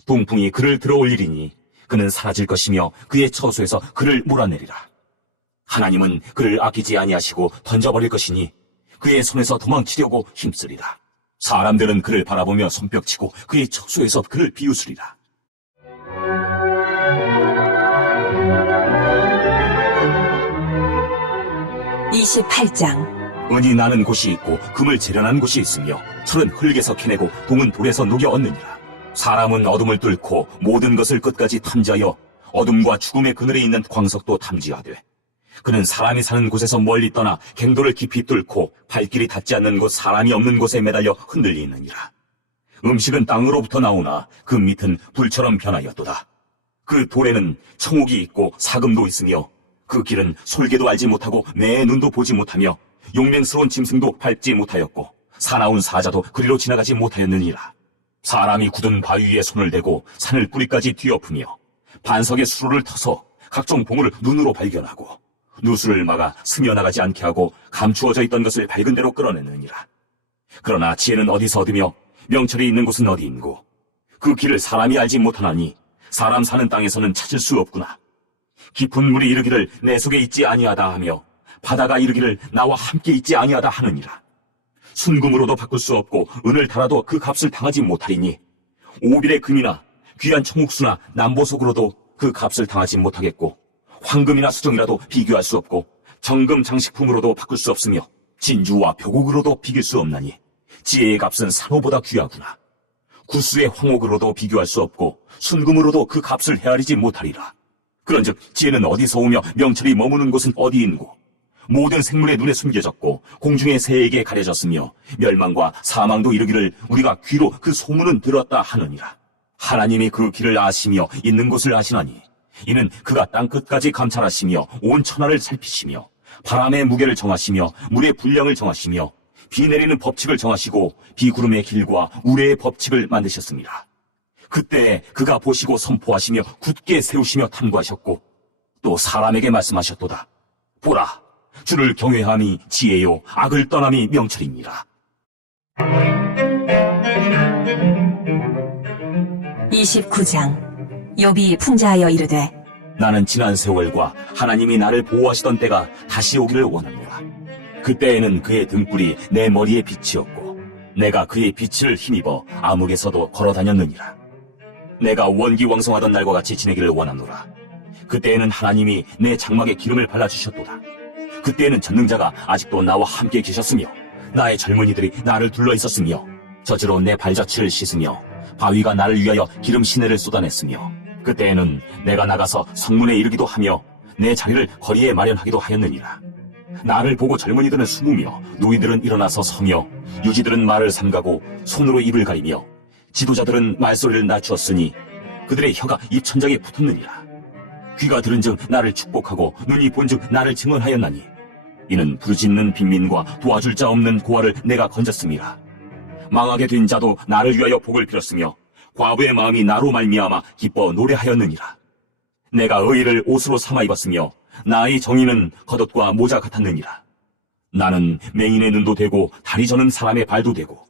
동풍이 그를 들어올리리니 그는 사라질 것이며 그의 처소에서 그를 몰아내리라. 하나님은 그를 아끼지 아니하시고 던져버릴 것이니 그의 손에서 도망치려고 힘쓰리라. 사람들은 그를 바라보며 손뼉치고 그의 처소에서 그를 비웃으리라. 28장. 은이 나는 곳이 있고 금을 재련하는 곳이 있으며 철은 흙에서 캐내고 동은 돌에서 녹여 얻느니라. 사람은 어둠을 뚫고 모든 것을 끝까지 탐지하여 어둠과 죽음의 그늘에 있는 광석도 탐지하되 그는 사람이 사는 곳에서 멀리 떠나 갱도를 깊이 뚫고 발길이 닿지 않는 곳 사람이 없는 곳에 매달려 흔들리느니라. 음식은 땅으로부터 나오나 그 밑은 불처럼 변하였도다. 그 돌에는 청옥이 있고 사금도 있으며 그 길은 솔개도 알지 못하고 내 눈도 보지 못하며 용맹스러운 짐승도 밟지 못하였고 사나운 사자도 그리로 지나가지 못하였느니라. 사람이 굳은 바위 위에 손을 대고 산을 뿌리까지 뒤엎으며 반석의 수로를 터서 각종 보물을 눈으로 발견하고 누수를 막아 스며나가지 않게 하고 감추어져 있던 것을 밝은 대로 끌어내느니라. 그러나 지혜는 어디서 얻으며 명철이 있는 곳은 어디인고 그 길을 사람이 알지 못하나니 사람 사는 땅에서는 찾을 수 없구나. 깊은 물이 이르기를 내 속에 있지 아니하다 하며 바다가 이르기를 나와 함께 있지 아니하다 하느니라. 순금으로도 바꿀 수 없고 은을 달아도 그 값을 당하지 못하리니 오빌의 금이나 귀한 청옥수나 남보석으로도 그 값을 당하지 못하겠고 황금이나 수정이라도 비교할 수 없고 정금 장식품으로도 바꿀 수 없으며 진주와 벼곡으로도 비길 수 없나니 지혜의 값은 산호보다 귀하구나. 구수의 황옥으로도 비교할 수 없고 순금으로도 그 값을 헤아리지 못하리라. 그런즉 지혜는 어디서 오며 명철이 머무는 곳은 어디인고 모든 생물의 눈에 숨겨졌고 공중의 새에게 가려졌으며 멸망과 사망도 이르기를 우리가 귀로 그 소문은 들었다 하느니라. 하나님이 그 길을 아시며 있는 곳을 아시나니 이는 그가 땅끝까지 감찰하시며 온 천하를 살피시며 바람의 무게를 정하시며 물의 분량을 정하시며 비 내리는 법칙을 정하시고 비구름의 길과 우레의 법칙을 만드셨습니다. 그때 그가 보시고 선포하시며 굳게 세우시며 탐구하셨고 또 사람에게 말씀하셨도다. 보라, 주를 경외함이 지혜요 악을 떠남이 명철입니다. 29장. 욥이 풍자하여 이르되 나는 지난 세월과 하나님이 나를 보호하시던 때가 다시 오기를 원합니다. 그때에는 그의 등불이 내 머리에 빛이었고 내가 그의 빛을 힘입어 암흑에서도 걸어다녔느니라. 내가 원기왕성하던 날과 같이 지내기를 원하노라. 그때에는 하나님이 내 장막에 기름을 발라주셨도다. 그때에는 전능자가 아직도 나와 함께 계셨으며 나의 젊은이들이 나를 둘러 있었으며 젖으로 내 발자취를 씻으며 바위가 나를 위하여 기름 시내를 쏟아냈으며 그때에는 내가 나가서 성문에 이르기도 하며 내 자리를 거리에 마련하기도 하였느니라. 나를 보고 젊은이들은 숨으며 노인들은 일어나서 서며 유지들은 말을 삼가고 손으로 입을 가리며 지도자들은 말소리를 낮추었으니 그들의 혀가 입 천장에 붙었느니라. 귀가 들은즉 나를 축복하고 눈이 본즉 나를 증언하였나니 이는 부르짖는 빈민과 도와줄 자 없는 고아를 내가 건졌음이라. 망하게 된 자도 나를 위하여 복을 빌었으며 과부의 마음이 나로 말미암아 기뻐 노래하였느니라. 내가 의의를 옷으로 삼아 입었으며 나의 정의는 겉옷과 모자 같았느니라. 나는 맹인의 눈도 되고 다리 저는 사람의 발도 되고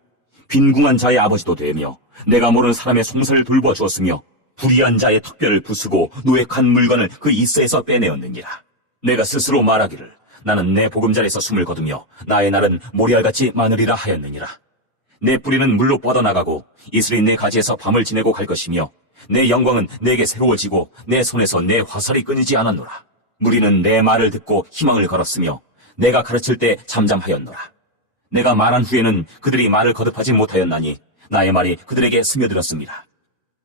빈궁한 자의 아버지도 되며 내가 모르는 사람의 송사를 돌보아주었으며 불의한 자의 턱뼈를 부수고 노획한 물건을 그 이스에서 빼내었느니라. 내가 스스로 말하기를 나는 내 보금자리에서 숨을 거두며 나의 날은 모리알같이 많으리라 하였느니라. 내 뿌리는 물로 뻗어나가고 이슬이 내 가지에서 밤을 지내고 갈 것이며 내 영광은 내게 새로워지고 내 손에서 내 화살이 끊이지 않았노라. 무리는 내 말을 듣고 희망을 걸었으며 내가 가르칠 때 잠잠하였노라. 내가 말한 후에는 그들이 말을 거듭하지 못하였나니 나의 말이 그들에게 스며들었습니다.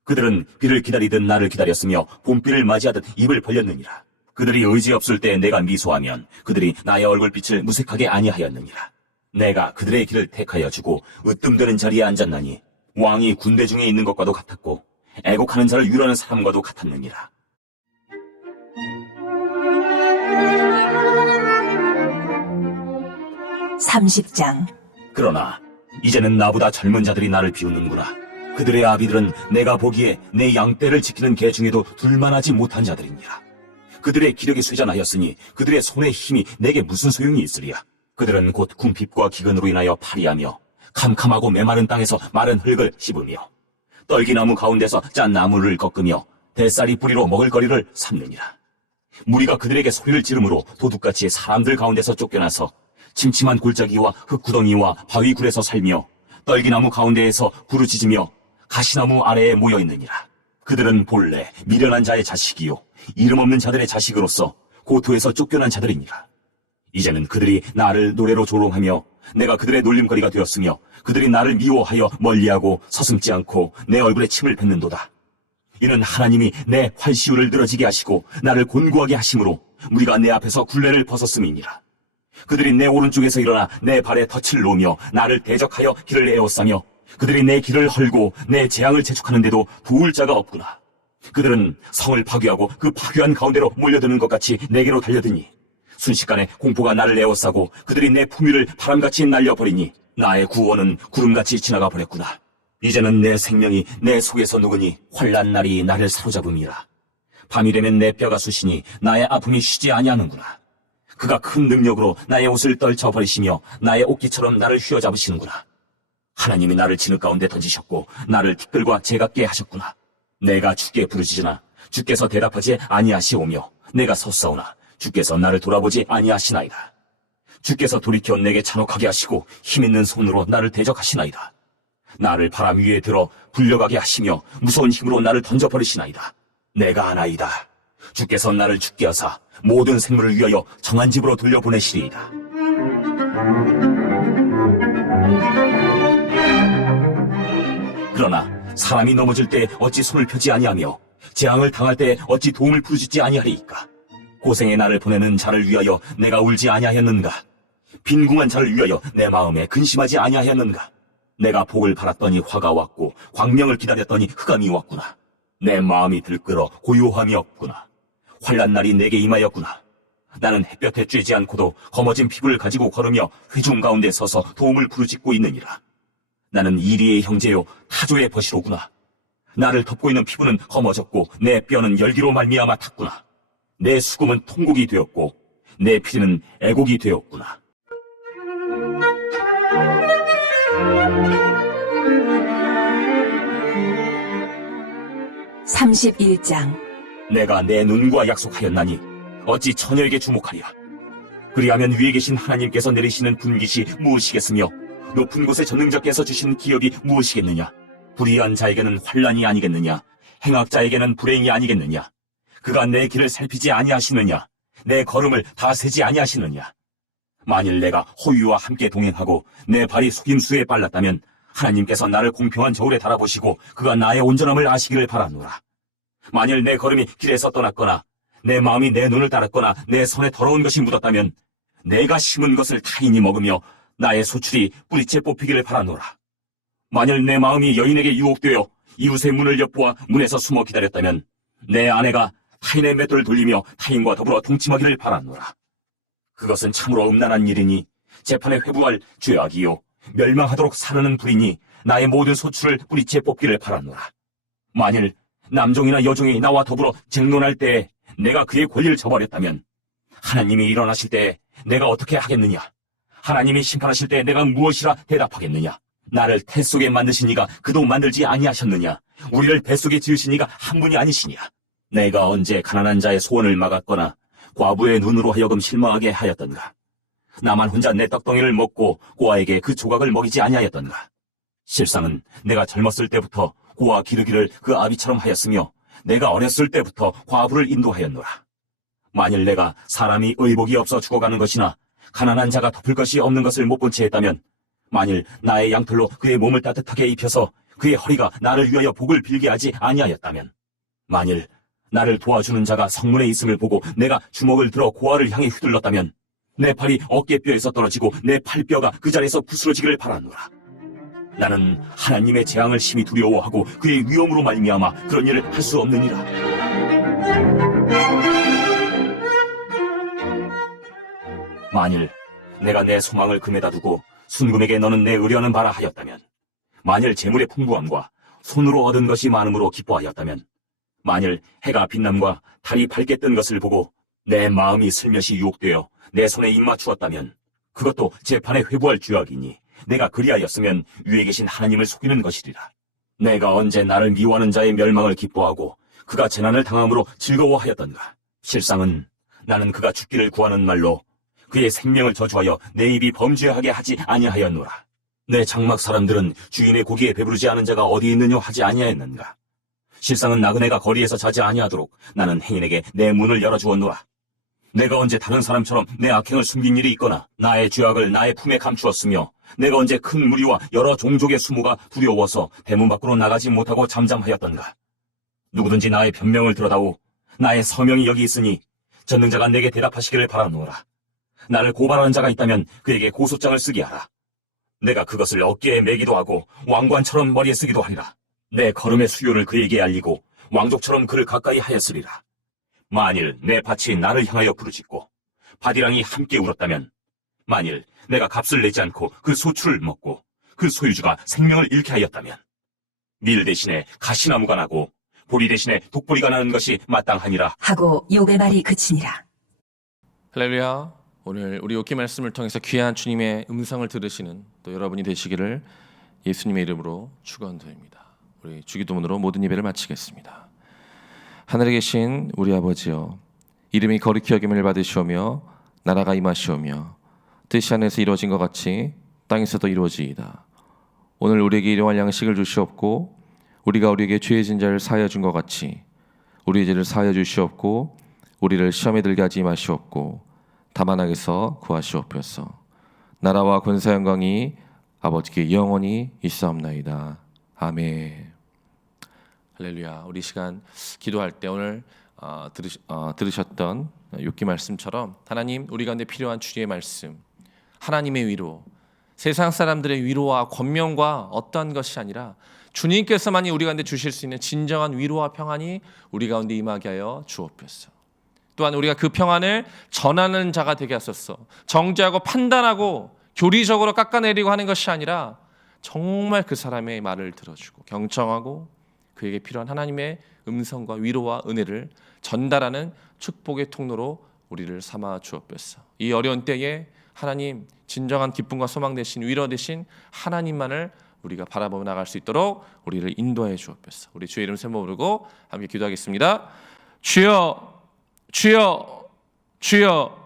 그들은 비를 기다리듯 나를 기다렸으며 봄비를 맞이하듯 입을 벌렸느니라. 그들이 의지 없을 때 내가 미소하면 그들이 나의 얼굴빛을 무색하게 아니하였느니라. 내가 그들의 길을 택하여 주고 으뜸되는 자리에 앉았나니 왕이 군대 중에 있는 것과도 같았고 애곡하는 자를 위로하는 사람과도 같았느니라. (30장) 그러나 이제는 나보다 젊은 자들이 나를 비웃는구나. 그들의 아비들은 내가 보기에 내 양떼를 지키는 개 중에도 둘만하지 못한 자들이니라. 그들의 기력이 쇠잔하였으니 그들의 손의 힘이 내게 무슨 소용이 있으리야. 그들은 곧 궁핍과 기근으로 인하여 파리하며 캄캄하고 메마른 땅에서 마른 흙을 씹으며 떨기나무 가운데서 짠 나무를 꺾으며 대쌀이 뿌리로 먹을거리를 삼느니라. 무리가 그들에게 소리를 지르므로 도둑같이 사람들 가운데서 쫓겨나서 침침한 골짜기와 흙구덩이와 바위굴에서 살며 떨기나무 가운데에서 부르짖으며 가시나무 아래에 모여있느니라. 그들은 본래 미련한 자의 자식이요 이름 없는 자들의 자식으로서 고토에서 쫓겨난 자들이니라. 이제는 그들이 나를 노래로 조롱하며 내가 그들의 놀림거리가 되었으며 그들이 나를 미워하여 멀리하고 서슴지 않고 내 얼굴에 침을 뱉는도다. 이는 하나님이 내 활시울을 늘어지게 하시고 나를 곤고하게 하심으로 우리가 내 앞에서 굴레를 벗었음이니라. 그들이 내 오른쪽에서 일어나 내 발에 덫을 놓으며 나를 대적하여 길을 에워싸며 그들이 내 길을 헐고 내 재앙을 재촉하는데도 도울 자가 없구나. 그들은 성을 파괴하고 그 파괴한 가운데로 몰려드는 것 같이 내게로 달려드니 순식간에 공포가 나를 에워싸고 그들이 내 품위를 바람같이 날려버리니 나의 구원은 구름같이 지나가 버렸구나. 이제는 내 생명이 내 속에서 누구니 환난 날이 나를 사로잡음이라. 밤이 되면 내 뼈가 쑤시니 나의 아픔이 쉬지 아니하는구나. 그가 큰 능력으로 나의 옷을 떨쳐버리시며 나의 옷깃처럼 나를 휘어잡으시는구나. 하나님이 나를 진흙 가운데 던지셨고 나를 티끌과 재갑게 하셨구나. 내가 주께 부르짖으나 주께서 대답하지 아니하시오며 내가 섰사오나 주께서 나를 돌아보지 아니하시나이다. 주께서 돌이켜 내게 잔혹하게 하시고 힘있는 손으로 나를 대적하시나이다. 나를 바람 위에 들어 불려가게 하시며 무서운 힘으로 나를 던져버리시나이다. 내가 아나이다. 주께서 나를 죽게 하사 모든 생물을 위하여 정한 집으로 돌려보내시리이다. 그러나 사람이 넘어질 때 어찌 손을 펴지 아니하며 재앙을 당할 때 어찌 도움을 부르짖지 아니하리이까. 고생의 나를 보내는 자를 위하여 내가 울지 아니하였는가. 빈궁한 자를 위하여 내 마음에 근심하지 아니하였는가. 내가 복을 바랐더니 화가 왔고 광명을 기다렸더니 흑암이 왔구나. 내 마음이 들끓어 고요함이 없구나. 환난 날이 내게 임하였구나. 나는 햇볕에 쬐지 않고도 검어진 피부를 가지고 걸으며 회중 가운데 서서 도움을 부르짖고 있느니라. 나는 이리의 형제요 타조의 벗이로구나. 나를 덮고 있는 피부는 검어졌고 내 뼈는 열기로 말미암아 탔구나. 내 수금은 통곡이 되었고 내 피는 애곡이 되었구나. (31장) 내가 내 눈과 약속하였나니 어찌 처녀에게 주목하리라. 그리하면 위에 계신 하나님께서 내리시는 분깃이 무엇이겠으며 높은 곳에 전능자께서 주신 기업이 무엇이겠느냐. 불의한 자에게는 환난이 아니겠느냐. 행악자에게는 불행이 아니겠느냐. 그가 내 길을 살피지 아니하시느냐. 내 걸음을 다 세지 아니하시느냐. 만일 내가 호유와 함께 동행하고 내 발이 속임수에 빨랐다면 하나님께서 나를 공평한 저울에 달아보시고 그가 나의 온전함을 아시기를 바라노라. 만일 내 걸음이 길에서 떠났거나 내 마음이 내 눈을 따랐거나 내 손에 더러운 것이 묻었다면 내가 심은 것을 타인이 먹으며 나의 소출이 뿌리째 뽑히기를 바라노라. 만일 내 마음이 여인에게 유혹되어 이웃의 문을 엿보아 문에서 숨어 기다렸다면 내 아내가 타인의 맷돌을 돌리며 타인과 더불어 동침하기를 바라노라. 그것은 참으로 음란한 일이니 재판에 회부할 죄악이요 멸망하도록 사르는 불이니 나의 모든 소출을 뿌리째 뽑기를 바라노라. 만일 남종이나 여종이 나와 더불어 쟁론할 때에 내가 그의 권리를 저버렸다면 하나님이 일어나실 때에 내가 어떻게 하겠느냐. 하나님이 심판하실 때 내가 무엇이라 대답하겠느냐. 나를 태 속에 만드신 이가 그도 만들지 아니하셨느냐. 우리를 뱃속에 지으신 이가 한 분이 아니시냐. 내가 언제 가난한 자의 소원을 막았거나 과부의 눈으로 하여금 실망하게 하였던가. 나만 혼자 내 떡덩이를 먹고 고아에게 그 조각을 먹이지 아니하였던가. 실상은 내가 젊었을 때부터 고아 기르기를 그 아비처럼 하였으며 내가 어렸을 때부터 과부를 인도하였노라. 만일 내가 사람이 의복이 없어 죽어가는 것이나 가난한 자가 덮을 것이 없는 것을 못 본 채 했다면 만일 나의 양털로 그의 몸을 따뜻하게 입혀서 그의 허리가 나를 위하여 복을 빌게 하지 아니하였다면 만일 나를 도와주는 자가 성문에 있음을 보고 내가 주먹을 들어 고아를 향해 휘둘렀다면 내 팔이 어깨뼈에서 떨어지고 내 팔뼈가 그 자리에서 부스러지기를 바라노라. 나는 하나님의 재앙을 심히 두려워하고 그의 위엄으로 말미암아 그런 일을 할 수 없느니라. 만일 내가 내 소망을 금에다 두고 순금에게 너는 내 의뢰하는 바라 하였다면 만일 재물의 풍부함과 손으로 얻은 것이 많음으로 기뻐하였다면 만일 해가 빛남과 달이 밝게 뜬 것을 보고 내 마음이 슬며시 유혹되어 내 손에 입맞추었다면 그것도 재판에 회부할 죄악이니 내가 그리하였으면 위에 계신 하나님을 속이는 것이리라. 내가 언제 나를 미워하는 자의 멸망을 기뻐하고 그가 재난을 당함으로 즐거워하였던가. 실상은 나는 그가 죽기를 구하는 말로 그의 생명을 저주하여 내 입이 범죄하게 하지 아니하였노라. 내 장막 사람들은 주인의 고기에 배부르지 않은 자가 어디 있느냐 하지 아니하였는가. 실상은 나그네가 거리에서 자지 아니하도록 나는 행인에게 내 문을 열어주었노라. 내가 언제 다른 사람처럼 내 악행을 숨긴 일이 있거나 나의 죄악을 나의 품에 감추었으며 내가 언제 큰 무리와 여러 종족의 수모가 두려워서 대문 밖으로 나가지 못하고 잠잠하였던가. 누구든지 나의 변명을 들어다오. 나의 서명이 여기 있으니 전능자가 내게 대답하시기를 바라노라. 나를 고발하는 자가 있다면 그에게 고소장을 쓰게 하라. 내가 그것을 어깨에 매기도 하고 왕관처럼 머리에 쓰기도 하리라. 내 걸음의 수요를 그에게 알리고 왕족처럼 그를 가까이 하였으리라. 만일 내 밭이 나를 향하여 부르짖고 바디랑이 함께 울었다면, 만일 내가 값을 내지 않고 그 소출을 먹고 그 소유주가 생명을 잃게 하였다면, 밀 대신에 가시나무가 나고 보리 대신에 독보리가 나는 것이 마땅하니라. 하고 욥의 말이 그치니라. 할렐루야. 오늘 우리 욥기 말씀을 통해서 귀한 주님의 음성을 들으시는 또 여러분이 되시기를 예수님의 이름으로 축원드립니다. 우리 주기도문으로 모든 예배를 마치겠습니다. 하늘에 계신 우리 아버지여, 이름이 거룩히 여김을 받으시오며 나라가 임하시오며 뜻이 하늘에서 이루어진 것 같이 땅에서도 이루어지이다. 오늘 우리에게 일용할 양식을 주시옵고 우리가 우리에게 죄의 진 자를 사하여 준 것 같이 우리의 죄를 사하여 주시옵고 우리를 시험에 들게 하지 마시옵고 다만 악에서 구하시옵소서. 나라와 권세 영광이 아버지께 영원히 있사옵나이다. 아멘. 할렐루야. 우리 시간 기도할 때 오늘 들으셨던 욥기 말씀처럼 하나님, 우리 가운데 필요한 주의 말씀, 하나님의 위로, 세상 사람들의 위로와 권면과 어떠한 것이 아니라 주님께서만이 우리 가운데 주실 수 있는 진정한 위로와 평안이 우리 가운데 임하게 하여 주옵소서. 또한 우리가 그 평안을 전하는 자가 되게 하소서. 정죄하고 판단하고 교리적으로 깎아내리고 하는 것이 아니라 정말 그 사람의 말을 들어주고 경청하고 그에게 필요한 하나님의 음성과 위로와 은혜를 전달하는 축복의 통로로 우리를 삼아 주옵소서. 이 어려운 때에 하나님, 진정한 기쁨과 소망 되신, 위로 되신 하나님만을 우리가 바라보며 나갈 수 있도록 우리를 인도해 주옵소서. 우리 주의 이름 세모 부르고 함께 기도하겠습니다. 주여, 주여, 주여.